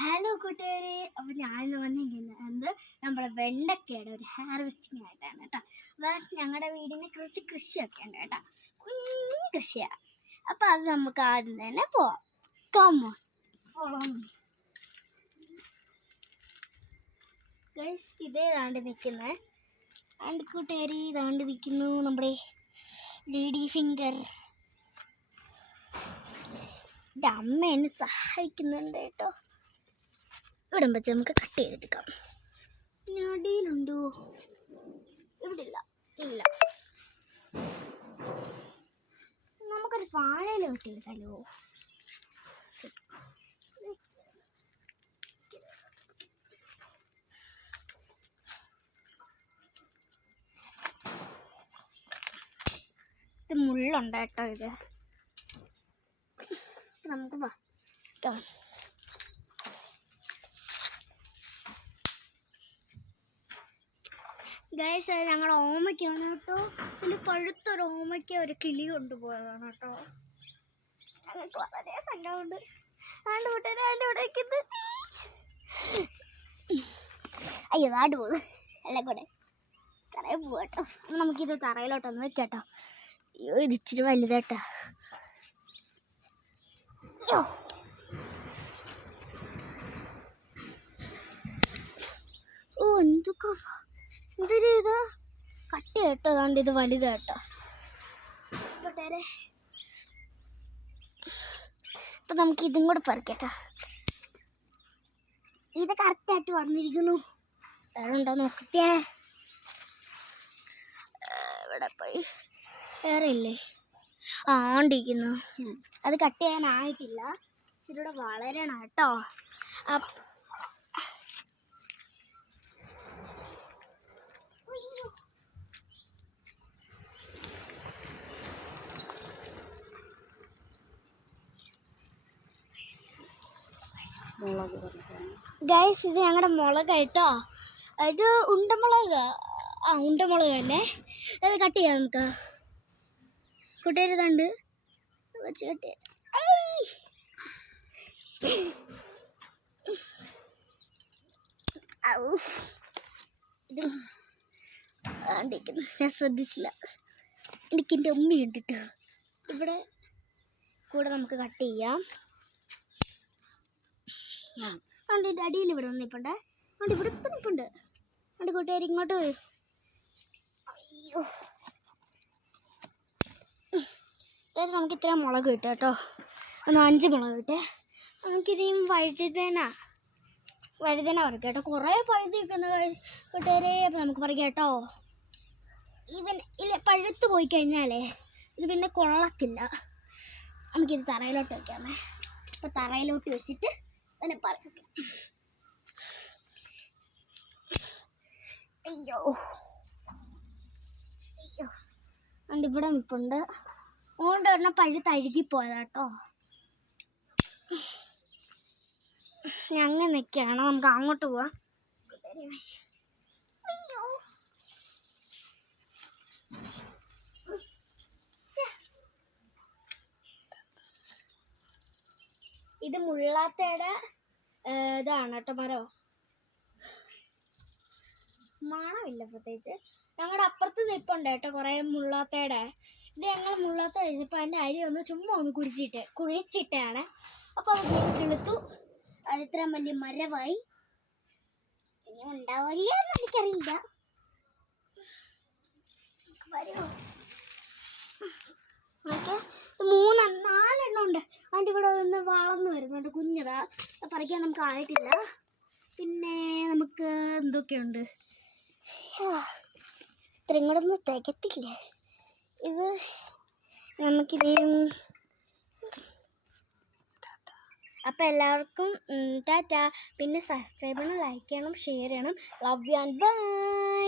Hello കൂട്ടുകാരെ, അപ്പോൾ ഞാനിന്ന് വന്നിരിക്കുന്നത് നമ്മുടെ വെണ്ടക്കയുടെ ഒരു ഹാർവെസ്റ്റിംഗ് ആയിട്ടാണ് കേട്ടോ. ഞങ്ങളുടെ വീടിനെ കുറച്ച് കൃഷിയൊക്കെ ഉണ്ട് കേട്ടോ, കുഞ്ഞു കൃഷിയാണ്. അപ്പോൾ അത് നമുക്ക് ആദ്യം തന്നെ പോവാം. ഗൈസ്, ഇതേ താണ്ടി നിൽക്കുന്നത് ആൻഡ് കൂട്ടുകാരി താണ്ടി നിൽക്കുന്നു നമ്മുടെ ലേഡി ഫിംഗർ. എൻ്റെ അമ്മ എന്നെ സഹായിക്കുന്നുണ്ട് കേട്ടോ. ഇവിടെ വെച്ച് നമുക്ക് കട്ട് ചെയ്തെടുക്കാം. അടിയിലുണ്ടോ? ഇവിടെ ഇല്ല. ഇല്ല, നമുക്കൊരു വാഴയില വെട്ടിയെടുക്കാലോ. ഇത് മുള്ളുണ്ട് കേട്ടോ. ഇത് നമുക്ക് ഗൈസ്, അത് ഞങ്ങൾ ഓമയ്ക്കാണ് കേട്ടോ. ഇതിൽ പഴുത്തൊരു ഓമയ്ക്ക ഒരു കിളി കൊണ്ടുപോയതാണ് കേട്ടോ. ഞങ്ങൾക്ക് വളരെ സങ്കടമുണ്ട്. അയ്യോ, നാട് പോകും എല്ലാം കൂടെ തറയിൽ പോവാ കേട്ടോ. നമുക്കിത് തറയിലോട്ടൊന്ന് വെക്കാട്ടോ. അയ്യോ, ഇത് ഇച്ചിരി വലുതാട്ടോ. അയ്യോ, ഓ എന്തൊക്കെ എന്തൊരു ഇത് കട്ടി കേട്ടോ. അതുകൊണ്ട് ഇത് വലുതാട്ടോ. കൂട്ടുകാരെ, അപ്പം നമുക്ക് ഇതും കൂടെ പറിക്കട്ടോ. ഇത് കറക്റ്റായിട്ട് വന്നിരിക്കുന്നു. വേറെ ഉണ്ടോ നോക്കട്ടെ. ഇവിടെ പോയി വേറെ ഇല്ലേ? ആണ്ടിരിക്കുന്നു. അത് കട്ട് ചെയ്യാനായിട്ടില്ല. ഇച്ചിരൂടെ വളരണം കേട്ടോ. ഗൈസ്, ഇത് ഞങ്ങളുടെ മുളക് കേട്ടോ. ഇത് ഉണ്ടമുളക്. ഉണ്ടമുളക് തന്നെ. അത് കട്ട് ചെയ്യാം നമുക്ക്. കൂട്ടുകാർ ഇതുണ്ട് വെച്ച് കട്ട് ചെയ്യാം. ഇത് ഞാൻ ശ്രദ്ധിച്ചില്ല. എനിക്കെൻ്റെ ഉമ്മയുണ്ട് കേട്ടോ. ഇവിടെ കൂടെ നമുക്ക് കട്ട് ചെയ്യാം. അതിൻ്റെ അടിയിൽ ഇവിടെ നിൽപ്പുണ്ട്. അതുകൊണ്ട് ഇവിടെ ഇപ്പം നിൽപ്പുണ്ട്. അതുകൊണ്ട് കൂട്ടുകാർ ഇങ്ങോട്ട് പോയി. അയ്യോ, നമുക്ക് ഇത്ര മുളക് കിട്ടും കേട്ടോ. 5 മുളക് കിട്ടേ. നമുക്കിനിയും വഴുതന പറിക്കാം കേട്ടോ. കുറേ പഴുത്ത് നിൽക്കുന്ന കൂട്ടുകാരെ. അപ്പം നമുക്ക് പറിക്കാം കേട്ടോ. ഇല്ല, പഴുത്ത് പോയി കഴിഞ്ഞാലേ ഇത് പിന്നെ കൊള്ളത്തില്ല. നമുക്കിത് തറയിലോട്ട് വയ്ക്കാമേ. അപ്പം തറയിലോട്ട് വെച്ചിട്ട് പിന്നെ പറിക്കാം. അയ്യോ അയ്യോ, അതുകൊണ്ട് ഇവിടെ നിൽപ്പുണ്ട്. അതുകൊണ്ട് പറഞ്ഞാൽ പഴുത്ത് അഴുകിപ്പോയതാട്ടോ. അങ്ങനെ നിൽക്കുകയാണ്. നമുക്ക് അങ്ങോട്ട് പോവാം. അയ്യോ, ഇത് മുള്ളാത്തയുടെ ഇതാണ് കേട്ടോ മരോ. മണമില്ല പ്രത്യേകിച്ച്. ഞങ്ങളുടെ അപ്പുറത്ത് നിൽപ്പുണ്ട് കേട്ടോ കുറേ മുള്ളാത്തയുടെ. ഇത് ഞങ്ങൾ മുള്ളാത്ത കഴിച്ചപ്പോൾ അതിൻ്റെ അരി ഒന്ന് ചുമ്മാ ഒന്ന് കുഴിച്ചിട്ടാണ്. അപ്പോൾ അത് കിളുത്തു. അത് ഇത്രയും വലിയ മരമായി. ഇനി ഉണ്ടാവില്ല എന്ന് എനിക്കറിയില്ല. വരുമോ? 4 ഉണ്ട്. അതിൻ്റെ ഇവിടെ ഒന്ന് വളർന്നു വരുന്നുണ്ട്. കുഞ്ഞതാ, പറിക്കാൻ നമുക്ക് ആയിട്ടില്ല. പിന്നെ നമുക്ക് എന്തൊക്കെയുണ്ട്? ഇത്രയും കൂടെ ഒന്നും തികത്തില്ലേ. ഇത് നമുക്കിനിയും. അപ്പം എല്ലാവർക്കും ടാറ്റ. പിന്നെ സബ്സ്ക്രൈബ് ചെയ്യണം, ലൈക്ക് ചെയ്യണം, ഷെയർ ചെയ്യണം. Love you and by.